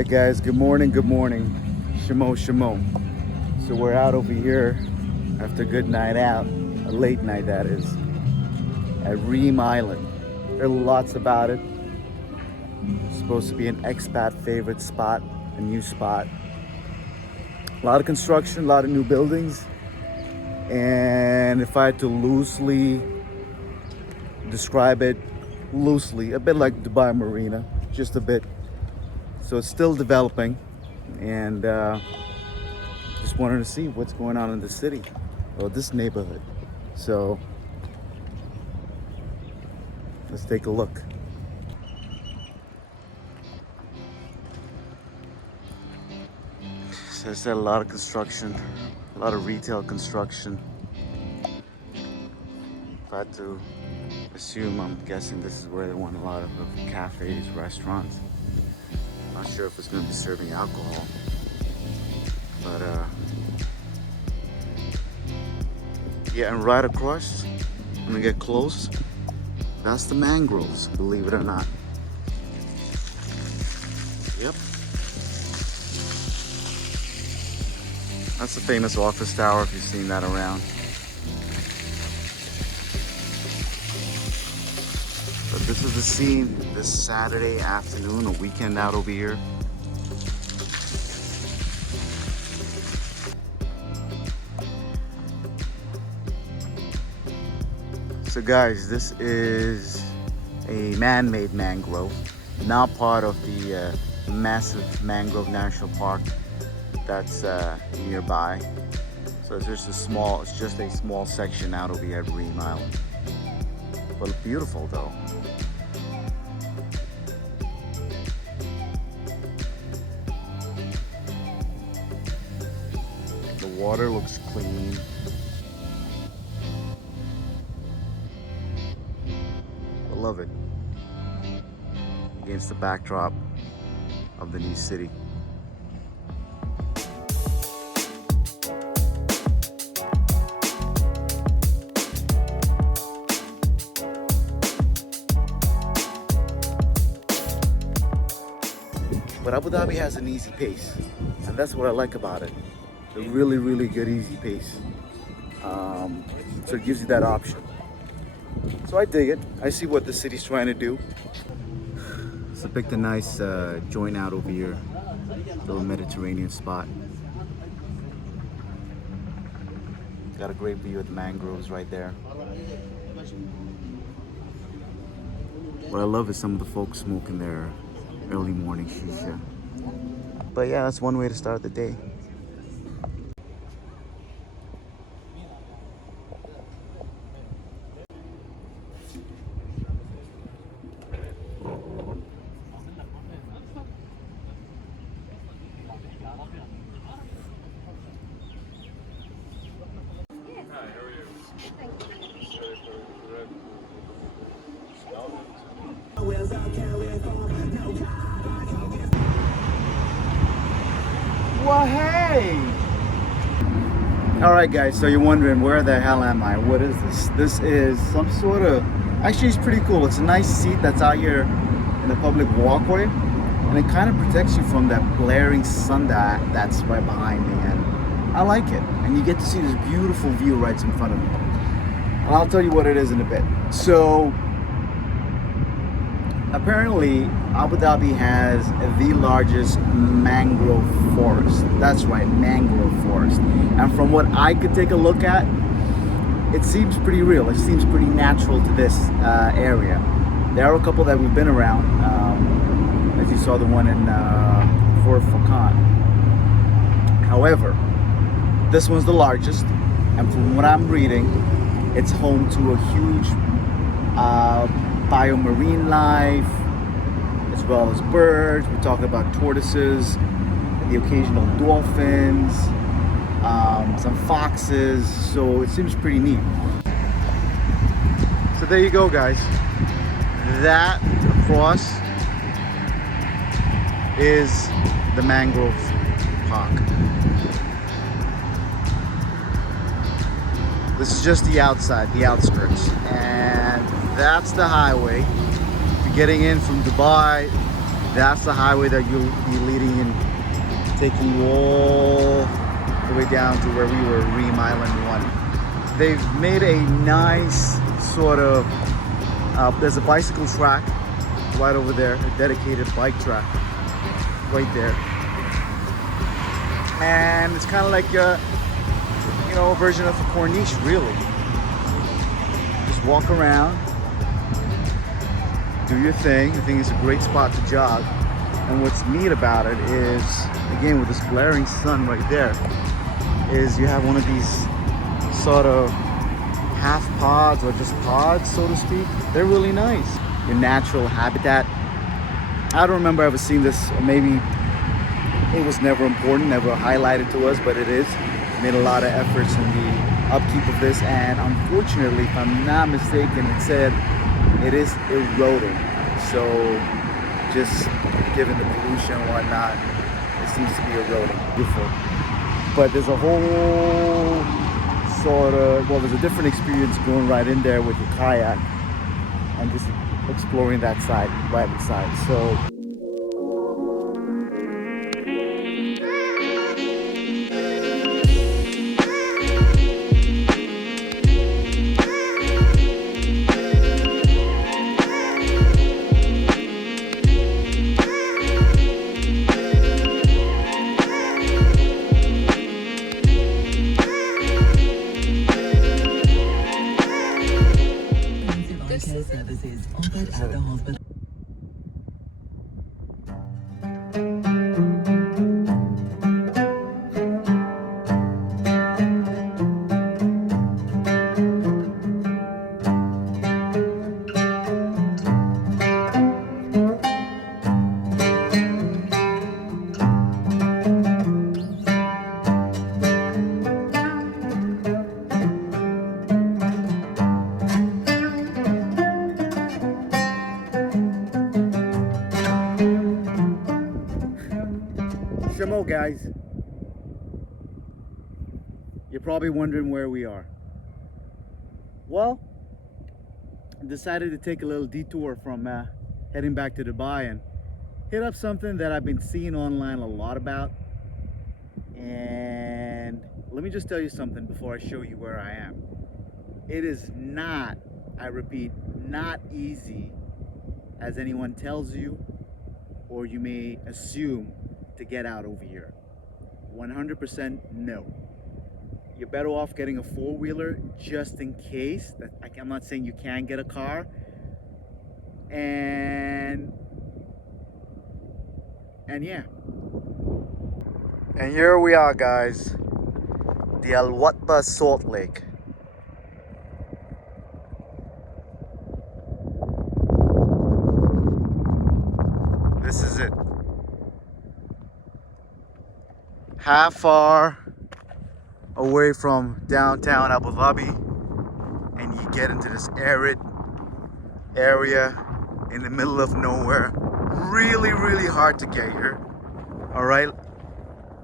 Alright guys, good morning, Shamo, Shamo. So we're out over here after a good night out, a late night that is, at Reem Island. There are lots about it. It's supposed to be an expat favorite spot, a new spot. A lot of construction, a lot of new buildings. And if I had to loosely describe it, a bit like Dubai Marina, just a bit. So it's still developing, and just wanted to see what's going on in the city or this neighborhood. So let's take a look. So there's a lot of construction, a lot of retail construction. If I had to assume, I'm guessing this is where they want a lot of cafes, restaurants. Not sure if it's going to be serving alcohol, but yeah, and right across, when we get close, that's the mangroves, believe it or not. Yep. That's the famous office tower, if you've seen that around. But this is the scene this Saturday afternoon, a weekend out over here. So guys, this is a man-made mangrove, not part of the massive mangrove national park that's nearby. So it's just a small section out over here at Reem Island. But beautiful though. The water looks clean. I love it. Against the backdrop of the new city. But Abu Dhabi has an easy pace, and that's what I like about it. A really, really good easy pace. So it gives you that option. So I dig it. I see what the city's trying to do. So I picked a nice joint out over here, little Mediterranean spot. Got a great view of the mangroves right there. What I love is some of the folks smoking their early morning shisha. But yeah, that's one way to start the day. Well, hey! Alright guys, so you're wondering where the hell am I? What is this? This is some sort of... Actually, it's pretty cool. It's a nice seat that's out here in the public walkway. And it kind of protects you from that blaring sun that's right behind me. And I like it. And you get to see this beautiful view right in front of me. And I'll tell you what it is in a bit. So... apparently, Abu Dhabi has the largest mangrove forest. That's right, mangrove forest. And from what I could take a look at, it seems pretty real. It seems pretty natural to this area. There are a couple that we've been around. As you saw, the one in Fort Fakan. However, this one's the largest. And from what I'm reading, it's home to a huge biomarine life, as well as birds. We're talking about tortoises, the occasional dolphins, some foxes. So it seems pretty neat. So there you go, guys. That across is the mangrove park. This is just the outside, the outskirts, and that's the highway. If you're getting in from Dubai That's the highway that you'll be leading in, taking you all the way down to where we were, Reem Island 1. They've made a nice sort of, there's a bicycle track right over there, a dedicated bike track right there. And it's kind of like a, you know, a version of a corniche, really. Just walk around, do your thing. I think it's a great spot to jog. And what's neat about it is, again, with this glaring sun right there, is you have one of these sort of half pods or just pods, so to speak. They're really nice. Your natural habitat. I don't remember ever seeing this, or maybe it was never important, never highlighted to us, but it is. Made a lot of efforts in the upkeep of this, and unfortunately, if I'm not mistaken, it said it is eroding. So just given the pollution and whatnot, it seems to be eroding. Beautiful. But there's a whole sort of, well, there's a different experience going right in there with your kayak and just exploring that side, right inside. So services offered at the hospital. Shamo, guys, you're probably wondering where we are. Well, I decided to take a little detour from heading back to Dubai and hit up something that I've been seeing online a lot about. And let me just tell you something before I show you where I am. It is not, I repeat, not easy as anyone tells you or you may assume to get out over here. 100% no. You're better off getting a four-wheeler just in case. I'm not saying you can't get a car. And yeah. And here we are, guys. The Al-Watba Salt Lake. This is it. Half far away from downtown Abu Dhabi, and you get into this arid area in the middle of nowhere. Really, really hard to get here. All right.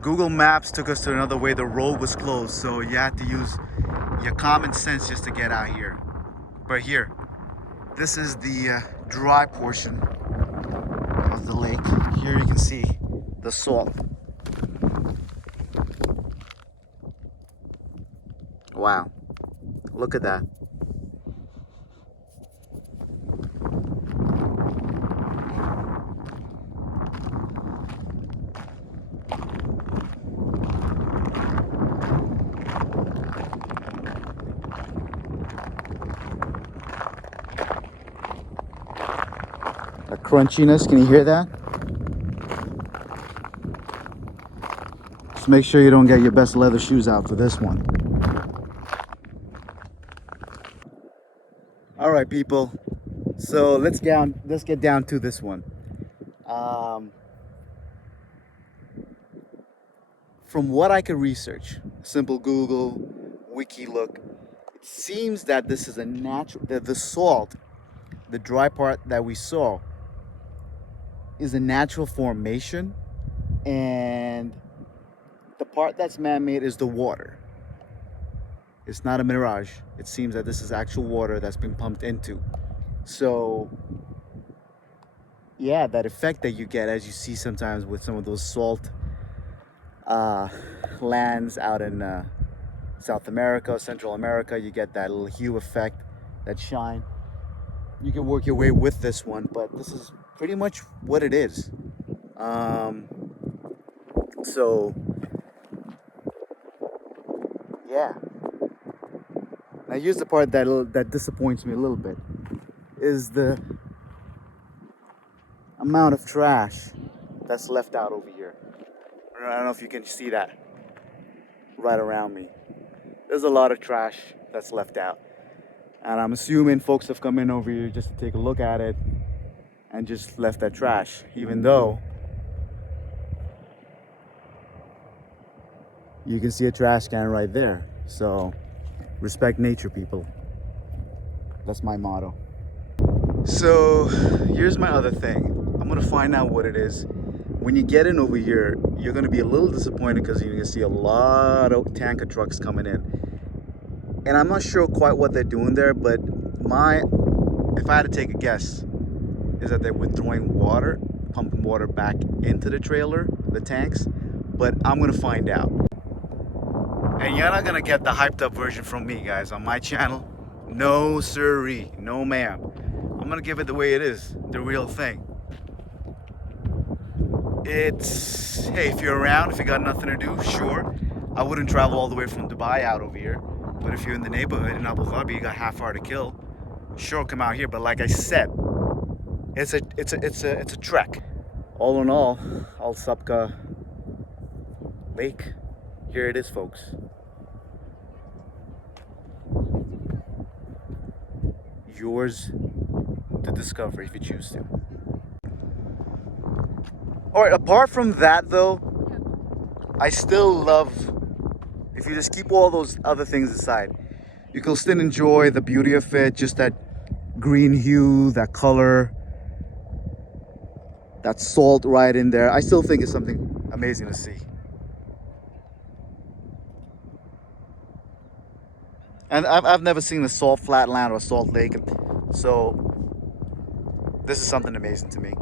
Google Maps took us to another way. The road was closed, so you had to use your common sense just to get out here. But here, this is the dry portion of the lake. Here you can see the salt. Wow, look at that. The crunchiness, can you hear that? Just make sure you don't get your best leather shoes out for this one. All right, people. So let's get down to this one. From what I could research, simple Google, wiki look, it seems that this is a natural, the salt, the dry part that we saw, is a natural formation, and the part that's man-made is the water. It's not a mirage. It seems that this is actual water that's been pumped into. So yeah, that effect that you get as you see sometimes with some of those salt lands out in South America, Central America. You get that little hue effect, that shine. You can work your way with this one, but this is pretty much what it is. So yeah. Now here's the part that disappoints me a little bit, is the amount of trash that's left out over here. I don't know if you can see that right around me. There's a lot of trash that's left out. And I'm assuming folks have come in over here just to take a look at it and just left that trash, even though you can see a trash can right there. So respect nature, people. That's my motto. So here's my other thing. I'm gonna find out what it is. When you get in over here, you're gonna be a little disappointed because you're gonna see a lot of tanker trucks coming in. And I'm not sure quite what they're doing there, but if I had to take a guess, is that they're withdrawing water, pumping water back into the trailer, the tanks. But I'm gonna find out. And you're not gonna get the hyped up version from me, guys, on my channel. No siree, no ma'am. I'm gonna give it the way it is, the real thing. It's, hey, if you're around, if you got nothing to do, sure. I wouldn't travel all the way from Dubai out over here. But if you're in the neighborhood in Abu Dhabi, you got half hour to kill, sure, come out here. But like I said, it's a trek. All in all, Al Sabka Lake, here it is, folks. Yours to discover if you choose to. All right, apart from that though, I still love, if you just keep all those other things aside, you can still enjoy the beauty of it, just that green hue, that color, that salt right in there. I still think it's something amazing to see. And I've never seen a salt flatland or a salt lake, so this is something amazing to me.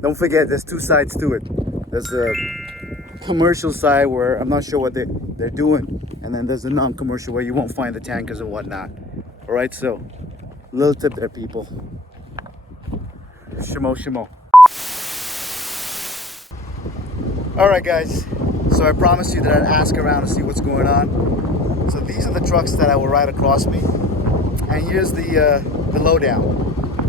Don't forget, there's two sides to it. There's a commercial side where I'm not sure what they're doing, and then there's a non-commercial where you won't find the tankers and whatnot. All right, so little tip there, people. Shimo, shimo. All right, guys. So I promised you that I'd ask around to see what's going on. So these are the trucks that I will ride across me, and here's the lowdown.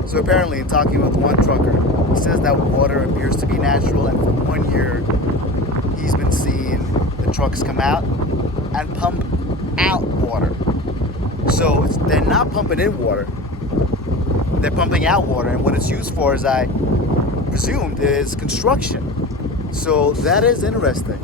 So apparently, in talking with one trucker, he says that water appears to be natural, and for 1 year, he's been seeing the trucks come out and pump out water. So they're not pumping in water, they're pumping out water, and what it's used for, as I presumed, is construction. So that is interesting.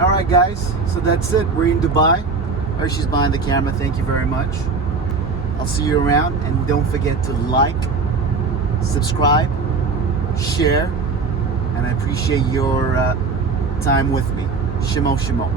Alright guys, so that's it. We're in Dubai. She's behind the camera. Thank you very much. I'll see you around, and don't forget to like, subscribe, share, and I appreciate your time with me. Shimo, shimo.